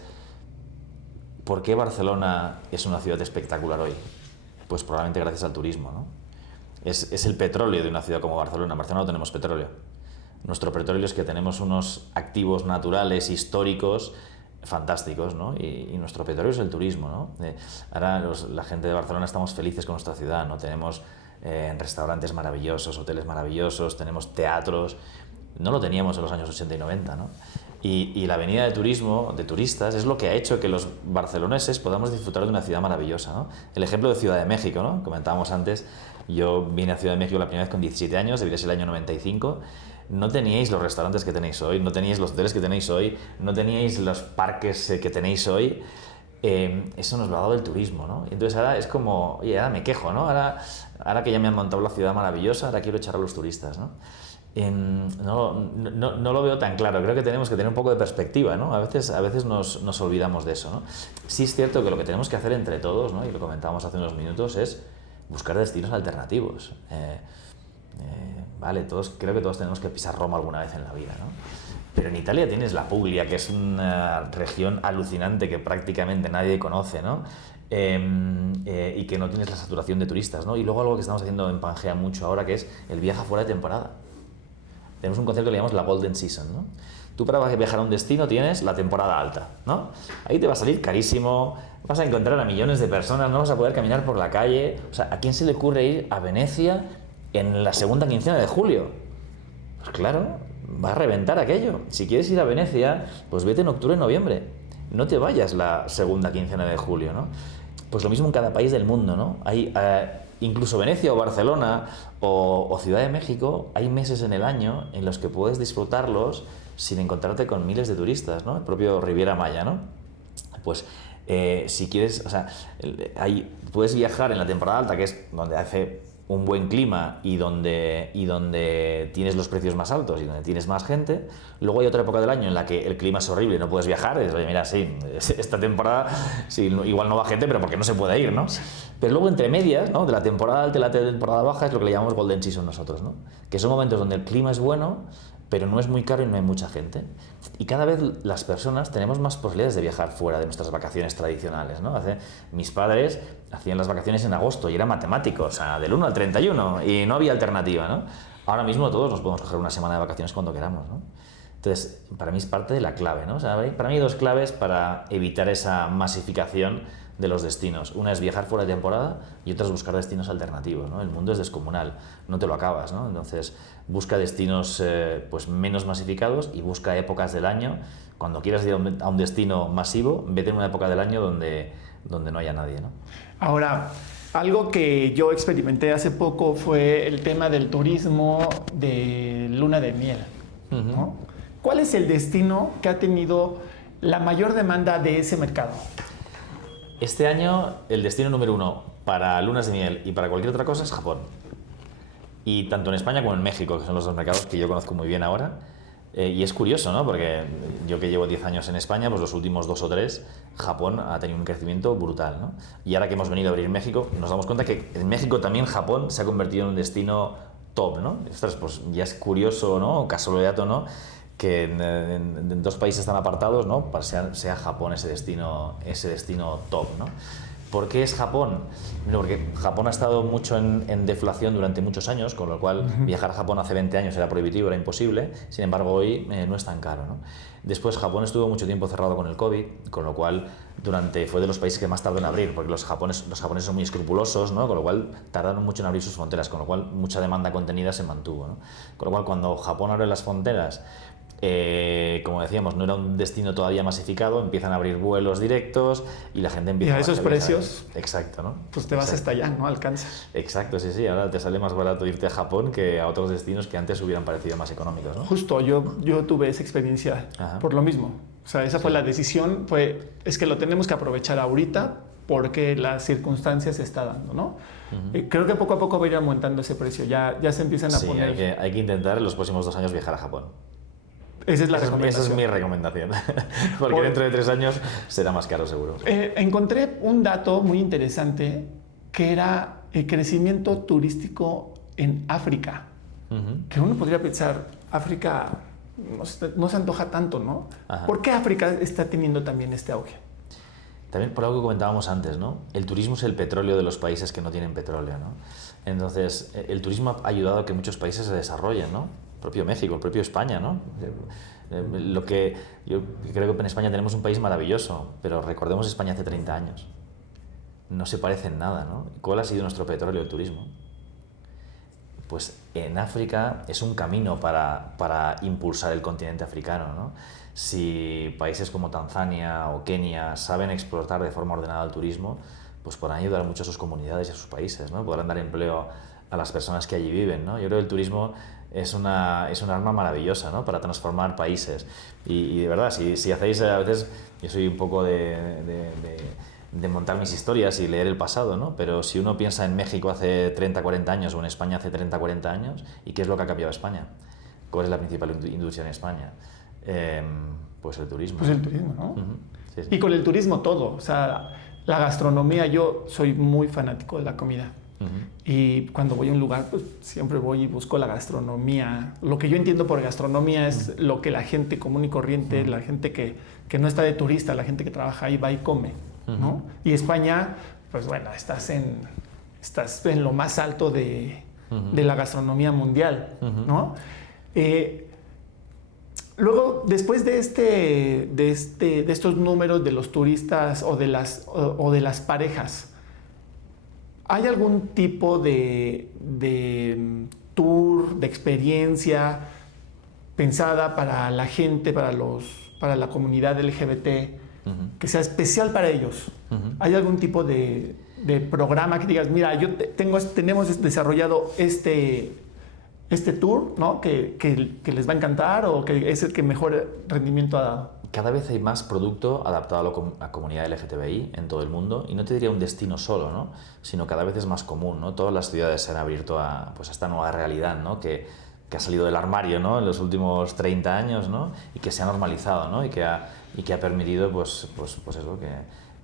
¿Por qué Barcelona es una ciudad espectacular hoy? Pues probablemente gracias al turismo, ¿no? Es el petróleo de una ciudad como Barcelona. En Barcelona no tenemos petróleo. Nuestro petróleo es que tenemos unos activos naturales, históricos, fantásticos, ¿no? Y nuestro petróleo es el turismo, ¿no? Ahora la gente de Barcelona estamos felices con nuestra ciudad, ¿no? Tenemos restaurantes maravillosos, hoteles maravillosos, tenemos teatros. No lo teníamos en los años 80 y 90, ¿no? Y la avenida de turismo, de turistas, es lo que ha hecho que los barceloneses podamos disfrutar de una ciudad maravillosa, ¿no? El ejemplo de Ciudad de México, ¿no? Comentábamos antes, yo vine a Ciudad de México la primera vez con 17 años, debería ser el año 95. No teníais los restaurantes que tenéis hoy, no teníais los hoteles que tenéis hoy, no teníais los parques que tenéis hoy. Eso nos lo ha dado el turismo, ¿no? Y entonces ahora es como, oye, ahora me quejo, ¿no? Ahora que ya me han montado la ciudad maravillosa, ahora quiero echar a los turistas, ¿no? No lo veo tan claro. Creo que tenemos que tener un poco de perspectiva, ¿no? A veces nos olvidamos de eso, ¿no? Sí es cierto que lo que tenemos que hacer entre todos, ¿no? Y lo comentábamos hace unos minutos, es buscar destinos alternativos. Vale, creo que todos tenemos que pisar Roma alguna vez en la vida, ¿no? Pero en Italia tienes la Puglia, que es una región alucinante que prácticamente nadie conoce, ¿no? Y que no tienes la saturación de turistas, ¿no? Y luego algo que estamos haciendo en Pangea mucho ahora, que es el viaje fuera de temporada. Tenemos un concepto que le llamamos la Golden Season, ¿no? Tú para viajar a un destino tienes la temporada alta, ¿no? Ahí te va a salir carísimo, vas a encontrar a millones de personas, no vas a poder caminar por la calle. O sea, ¿a quién se le ocurre ir a Venecia en la segunda quincena de julio? Pues claro, va a reventar aquello. Si quieres ir a Venecia, pues vete en octubre, noviembre. No te vayas la segunda quincena de julio, ¿no? Pues lo mismo en cada país del mundo, ¿no? Hay, incluso Venecia o Barcelona o Ciudad de México, hay meses en el año en los que puedes disfrutarlos sin encontrarte con miles de turistas, ¿no? El propio Riviera Maya, ¿no? Pues si quieres, o sea, puedes viajar en la temporada alta, que es donde hace un buen clima y donde tienes los precios más altos y donde tienes más gente. Luego hay otra época del año en la que el clima es horrible y no puedes viajar. Y dices, oye, mira, sí, esta temporada sí, igual no va gente, pero porque no se puede ir, ¿no? Pero luego entre medias, ¿no? De la temporada alta y la temporada baja es lo que le llamamos Golden Season nosotros, ¿no? Que son momentos donde el clima es bueno, pero no es muy caro y no hay mucha gente. Y cada vez las personas tenemos más posibilidades de viajar fuera de nuestras vacaciones tradicionales, ¿no? Mis padres hacían las vacaciones en agosto y eran matemáticos, o sea, del 1 al 31, y no había alternativa, ¿no? Ahora mismo todos nos podemos coger una semana de vacaciones cuando queramos, ¿no? Entonces, para mí es parte de la clave, ¿no? O sea, para mí hay dos claves para evitar esa masificación de los destinos. Una es viajar fuera de temporada y otra es buscar destinos alternativos, ¿no? El mundo es descomunal, no te lo acabas, ¿no? Entonces, busca destinos pues menos masificados y busca épocas del año. Cuando quieras ir a un destino masivo, vete en una época del año donde no haya nadie, ¿no? Ahora, algo que yo experimenté hace poco fue el tema del turismo de luna de miel, ¿no? ¿Cuál es el destino que ha tenido la mayor demanda de ese mercado? Este año el destino número 1 para lunas de miel y para cualquier otra cosa es Japón. Y tanto en España como en México, que son los dos mercados que yo conozco muy bien ahora. Y es curioso, ¿no? Porque yo que llevo 10 años en España, pues los últimos 2 o 3, Japón ha tenido un crecimiento brutal, ¿no? Y ahora que hemos venido a abrir México, nos damos cuenta que en México también Japón se ha convertido en un destino top, ¿no? Ostras, pues ya es curioso, ¿no? O casualidad o no, que en dos países tan apartados, ¿no? Para sea Japón ese destino top, ¿no? ¿Por qué es Japón? Bueno, porque Japón ha estado mucho en deflación durante muchos años, con lo cual viajar a Japón hace 20 años era prohibitivo, era imposible. Sin embargo, hoy no es tan caro, ¿no? Después, Japón estuvo mucho tiempo cerrado con el COVID, con lo cual fue de los países que más tardó en abrir, porque los japoneses son muy escrupulosos, ¿no? Con lo cual tardaron mucho en abrir sus fronteras, con lo cual mucha demanda contenida se mantuvo, ¿no? Con lo cual, cuando Japón abre las fronteras, como decíamos, no era un destino todavía masificado, empiezan a abrir vuelos directos y la gente empieza a esos precios. Exacto, ¿no? Pues te vas hasta allá, ¿no? Alcanzas. Exacto, sí, ahora te sale más barato irte a Japón que a otros destinos que antes hubieran parecido más económicos, ¿no? Justo, yo tuve esa experiencia por lo mismo. O sea, esa fue la decisión, es que lo tenemos que aprovechar ahorita porque las circunstancias se está dando, ¿no? Creo que poco a poco va a ir aumentando ese precio, ya se empiezan a poner... Hay que intentar en los próximos 2 años viajar a Japón. Esa es la recomendación. Esa es mi recomendación, porque dentro de 3 años será más caro seguro. Encontré un dato muy interesante que era el crecimiento turístico en África. Que uno podría pensar, África no se antoja tanto, ¿no? Ajá. ¿Por qué África está teniendo también este auge? También por algo que comentábamos antes, ¿no? El turismo es el petróleo de los países que no tienen petróleo, ¿no? Entonces, el turismo ha ayudado a que muchos países se desarrollen, ¿no? El propio México, el propio España, ¿no? Lo que yo creo que en España tenemos un país maravilloso, pero recordemos España hace 30 años. No se parece en nada, ¿no? ¿Cuál ha sido nuestro petróleo, el turismo? Pues en África es un camino para impulsar el continente africano, ¿no? Si países como Tanzania o Kenia saben explotar de forma ordenada el turismo, pues podrán ayudar mucho a sus comunidades y a sus países, ¿no? Podrán dar empleo a las personas que allí viven, ¿no? Yo creo que el turismo es un arma maravillosa, ¿no? Para transformar países. Y de verdad, si hacéis, a veces, yo soy un poco de montar mis historias y leer el pasado, ¿no? Pero si uno piensa en México hace 30, 40 años o en España hace 30, 40 años, ¿y qué es lo que ha cambiado España? ¿Cuál es la principal industria en España? Pues el turismo. Pues el turismo, ¿no? Sí. Y con el turismo todo, o sea, la gastronomía, yo soy muy fanático de la comida. Y cuando voy a un lugar, pues siempre voy y busco la gastronomía. Lo que yo entiendo por gastronomía es lo que la gente común y corriente, la gente que no está de turista, la gente que trabaja ahí va y come, ¿no? Y España, pues bueno, estás en lo más alto de la gastronomía mundial, ¿no? Luego, después de estos números de los turistas o de las parejas, ¿hay algún tipo de tour, de experiencia pensada para la gente, para la comunidad LGBT, que sea especial para ellos? ¿Hay algún tipo de programa que digas, mira, tenemos desarrollado este tour, ¿no? que les va a encantar o que es el que mejor rendimiento ha dado? Cada vez hay más producto adaptado a la comunidad LGTBI en todo el mundo, y no te diría un destino solo, ¿no? Sino cada vez es más común, ¿no? Todas las ciudades se han abierto a esta nueva realidad, ¿no? que ha salido del armario, ¿no? En los últimos 30 años, ¿no? Y que se ha normalizado, ¿no? y que ha permitido pues eso,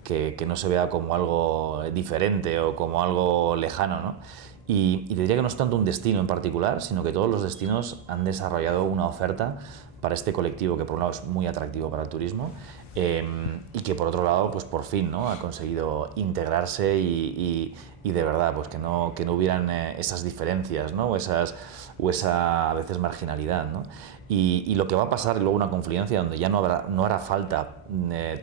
que no se vea como algo diferente o como algo lejano, ¿no? Y te diría que no es tanto un destino en particular, sino que todos los destinos han desarrollado una oferta para este colectivo que por un lado es muy atractivo para el turismo y que por otro lado pues por fin, ¿no? Ha conseguido integrarse y de verdad pues que no hubieran esas diferencias, ¿no? o esa a veces marginalidad, ¿no? Y lo que va a pasar luego una confluencia donde ya no hará falta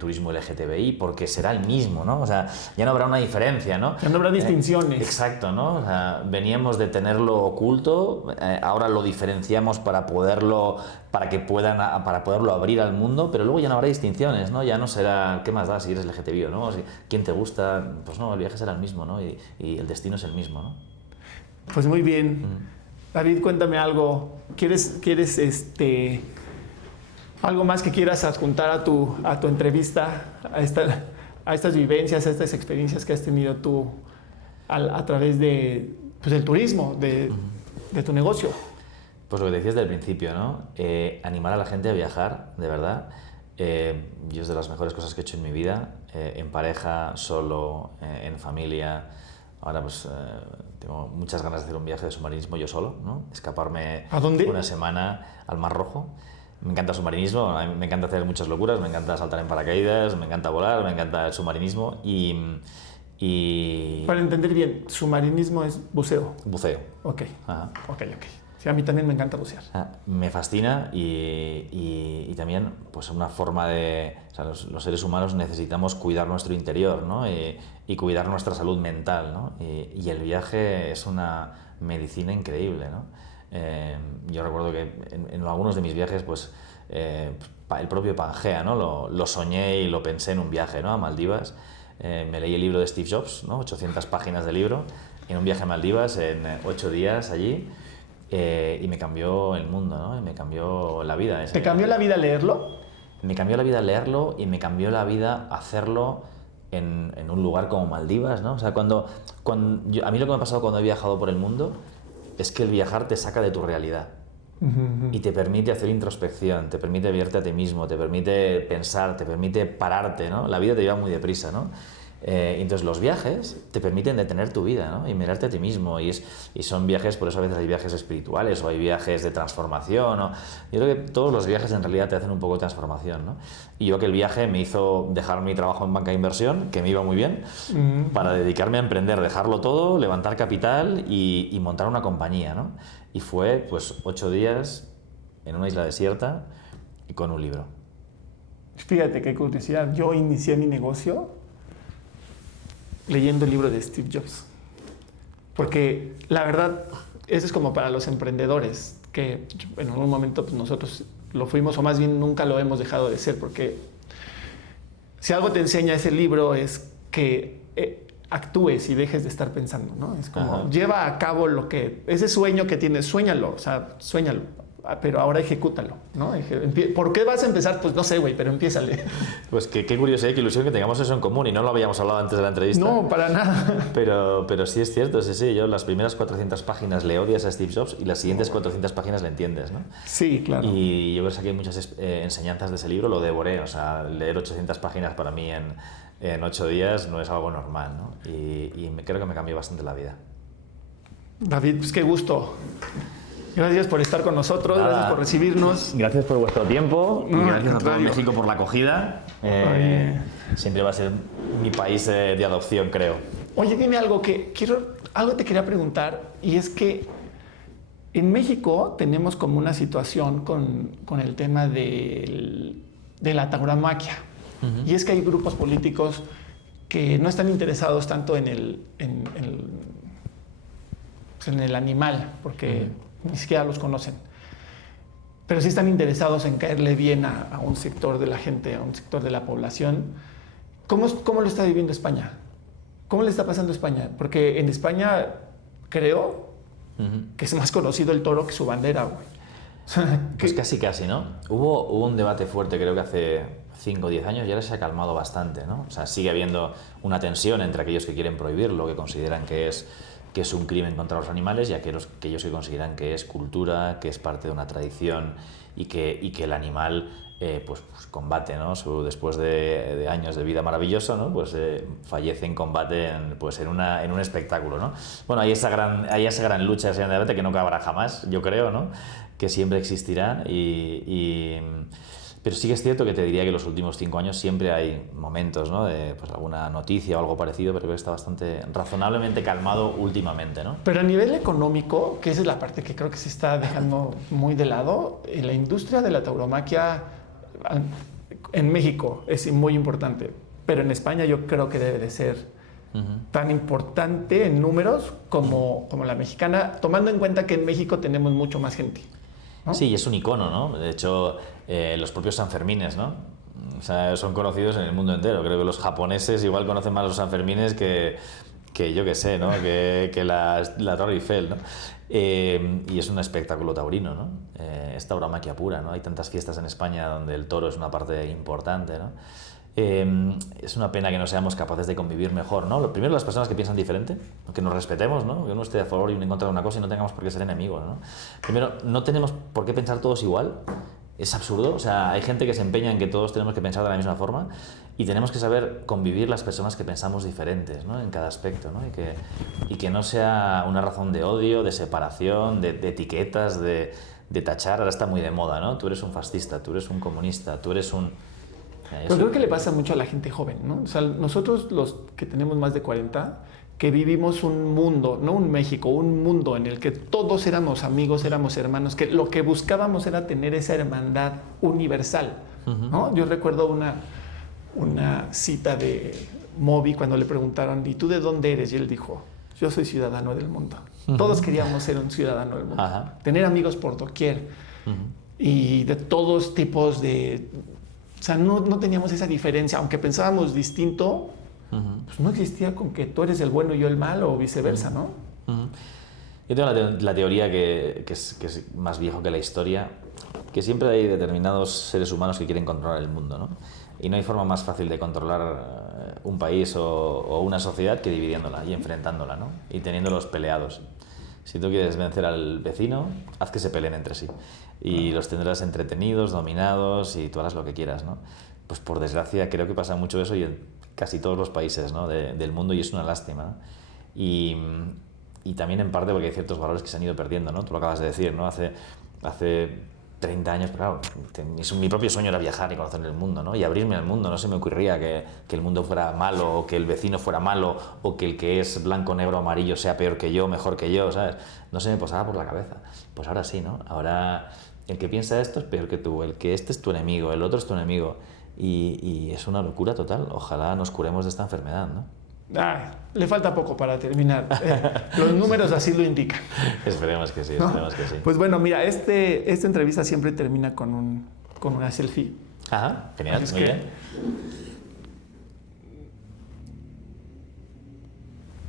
turismo LGTBI porque será el mismo, ¿no? O sea, ya no habrá una diferencia, ¿no? Ya no habrá distinciones. Exacto, ¿no? O sea, veníamos de tenerlo oculto, ahora lo diferenciamos para poderlo abrir al mundo, pero luego ya no habrá distinciones, ¿no? Ya no será, ¿qué más da si eres LGTBI o no? ¿Quién te gusta? Pues no, el viaje será el mismo, ¿no? Y el destino es el mismo, ¿no? Pues muy bien. David, cuéntame algo. ¿Quieres algo más que quieras adjuntar a tu entrevista, a estas vivencias, a estas experiencias que has tenido tú a través del turismo, de tu negocio? Pues lo que decías del principio, ¿no? Animar a la gente a viajar, de verdad. Yo es de las mejores cosas que he hecho en mi vida, en pareja, solo, en familia. Ahora pues tengo muchas ganas de hacer un viaje de submarinismo yo solo, ¿no? Escaparme ¿A dónde? una semana al Mar Rojo. Me encanta el submarinismo, a mí me encanta hacer muchas locuras, me encanta saltar en paracaídas, me encanta volar, me encanta el submarinismo y Para entender bien, submarinismo es buceo. buceo. Ok, Ajá. ok. Sí, a mí también me encanta bucear. Me fascina y también pues una forma de... O sea, los seres humanos necesitamos cuidar nuestro interior, ¿no? Y cuidar nuestra salud mental, ¿no? Y el viaje es una medicina increíble, ¿no? Yo recuerdo que en algunos de mis viajes, pues el propio Pangea, ¿no? Lo soñé y lo pensé en un viaje, ¿no? A Maldivas. Me leí el libro de Steve Jobs, ¿no? 800 páginas de libro, en un viaje a Maldivas en 8 días allí. Y me cambió el mundo, ¿no? Y me cambió la vida. ¿Te cambió la vida leerlo? Me cambió la vida leerlo y me cambió la vida hacerlo en un lugar como Maldivas, ¿no? O sea, a mí lo que me ha pasado cuando he viajado por el mundo es que el viajar te saca de tu realidad y te permite hacer introspección, te permite verte a ti mismo, te permite pensar, te permite pararte, ¿no? La vida te lleva muy deprisa, ¿no? Entonces los viajes te permiten detener tu vida, ¿no? Y mirarte a ti mismo y son viajes, por eso a veces hay viajes espirituales o hay viajes de transformación, ¿no? Yo creo que todos los viajes en realidad te hacen un poco de transformación, ¿no? Y yo que el viaje me hizo dejar mi trabajo en banca de inversión, que me iba muy bien, para dedicarme a emprender, dejarlo todo, levantar capital y montar una compañía, ¿no? Y fue pues 8 días en una isla desierta y con un libro. Fíjate qué curiosidad, yo inicié mi negocio leyendo el libro de Steve Jobs. Porque la verdad, eso es como para los emprendedores, que en un momento pues, nosotros lo fuimos, o más bien nunca lo hemos dejado de ser, porque si algo te enseña ese libro es que actúes y dejes de estar pensando, ¿no? Es como, lleva a cabo ese sueño que tienes, suéñalo, o sea, suéñalo, pero ahora ejecútalo, ¿no? ¿Por qué vas a empezar? Pues no sé, güey, pero empiézale. Pues qué curiosidad, qué ilusión que tengamos eso en común y no lo habíamos hablado antes de la entrevista. No, para nada. Pero sí es cierto, sí, yo las primeras 400 páginas le odias a Steve Jobs y las siguientes 400 páginas le entiendes, ¿no? Sí, claro. Y yo creo que saqué muchas enseñanzas de ese libro, lo devoré, o sea, leer 800 páginas para mí en 8 días no es algo normal, ¿no? Y creo que me cambió bastante la vida. David, pues qué gusto. Gracias por estar con nosotros, Nada. gracias por recibirnos. Gracias por vuestro tiempo y No, gracias al a todo contrario. México por la acogida. Siempre va a ser mi país de adopción, creo. Oye, dime algo algo te quería preguntar, y es que en México tenemos como una situación con el tema de la tauromaquia. Y es que hay grupos políticos que no están interesados tanto en el animal, porque ni siquiera los conocen. Pero sí están interesados en caerle bien a un sector de la gente, a un sector de la población. ¿Cómo lo está viviendo España? ¿Cómo le está pasando a España? Porque en España creo que es más conocido el toro que su bandera, güey. O sea, Pues casi, ¿no? Hubo un debate fuerte, creo que hace 5 o 10 años, y ahora se ha calmado bastante, ¿no? O sea, sigue habiendo una tensión entre aquellos que quieren prohibirlo, que consideran que es un crimen contra los animales, y aquellos que consideran que es cultura, que es parte de una tradición y que el animal pues combate, ¿no? Después de años de vida maravillosa, ¿no? Pues fallece en combate en un espectáculo, ¿no? Bueno, hay esa gran lucha, ese gran debate que no acabará jamás, yo creo, ¿no? Que siempre existirá pero sí que es cierto que te diría que los últimos 5 años siempre hay momentos, ¿no? De pues, alguna noticia o algo parecido, pero creo que está bastante razonablemente calmado últimamente, ¿no? Pero a nivel económico, que esa es la parte que creo que se está dejando muy de lado, la industria de la tauromaquia en México es muy importante, pero en España yo creo que debe de ser tan importante en números como la mexicana, tomando en cuenta que en México tenemos mucho más gente, ¿no? Sí, es un icono, ¿no? De hecho, los propios Sanfermines, ¿no? O sea, son conocidos en el mundo entero. Creo que los japoneses igual conocen más los Sanfermines que yo que sé, ¿no? que la Torre Eiffel, ¿no? Y es un espectáculo taurino, ¿no? Es tauromaquia pura, ¿no? Hay tantas fiestas en España donde el toro es una parte importante, ¿no? Es una pena que no seamos capaces de convivir mejor, ¿no? Lo primero, las personas que piensan diferente, que nos respetemos, ¿no? Que uno esté a favor y uno en contra de una cosa y no tengamos por qué ser enemigos, ¿no? Primero, no tenemos por qué pensar todos igual. Es absurdo, o sea, hay gente que se empeña en que todos tenemos que pensar de la misma forma y tenemos que saber convivir las personas que pensamos diferentes, ¿no? En cada aspecto, ¿no? Y que no sea una razón de odio, de separación, de etiquetas, de de tachar ahora está muy de moda, ¿no? Tú eres un fascista, tú eres un comunista, tú eres un... Pero creo que le pasa mucho a la gente joven, ¿no? O sea, nosotros los que tenemos más de 40, que vivimos un mundo, no un México, un mundo en el que todos éramos amigos, éramos hermanos, que lo que buscábamos era tener esa hermandad universal, ¿no? Yo recuerdo una cita de Moby cuando le preguntaron, ¿y tú de dónde eres? Y él dijo, yo soy ciudadano del mundo. Todos queríamos ser un ciudadano del mundo, tener amigos por doquier y de todos tipos de... O sea, no teníamos esa diferencia, aunque pensábamos distinto, pues no existía con que tú eres el bueno y yo el malo o viceversa, ¿no? Yo tengo la teoría que es más viejo que la historia, que siempre hay determinados seres humanos que quieren controlar el mundo, ¿no? Y no hay forma más fácil de controlar un país o una sociedad que dividiéndola y enfrentándola, ¿no? Y teniéndolos peleados. Si tú quieres vencer al vecino, haz que se peleen entre sí. Y los tendrás entretenidos, dominados y tú harás lo que quieras, ¿no? Pues por desgracia creo que pasa mucho eso y en casi todos los países, ¿no? del mundo, y es una lástima, ¿no? Y también en parte porque hay ciertos valores que se han ido perdiendo, ¿no? Tú lo acabas de decir, ¿no? Hace 30 años, pero claro, mi propio sueño era viajar y conocer el mundo, ¿no? Y abrirme al mundo. No se me ocurriría que el mundo fuera malo, o que el vecino fuera malo, o que el que es blanco, negro, amarillo sea peor que yo, mejor que yo, ¿sabes? No se me pasaba por la cabeza. Pues ahora sí, ¿no? Ahora el que piensa esto es peor que tú, el que este es tu enemigo, el otro es tu enemigo. Y es una locura total. Ojalá nos curemos de esta enfermedad, ¿no? Ay, le falta poco para terminar. Los números así lo indican. Esperemos que sí, ¿No? esperemos que sí. Pues bueno, mira, esta entrevista siempre termina con una selfie. Ajá, genial, Es muy que bien.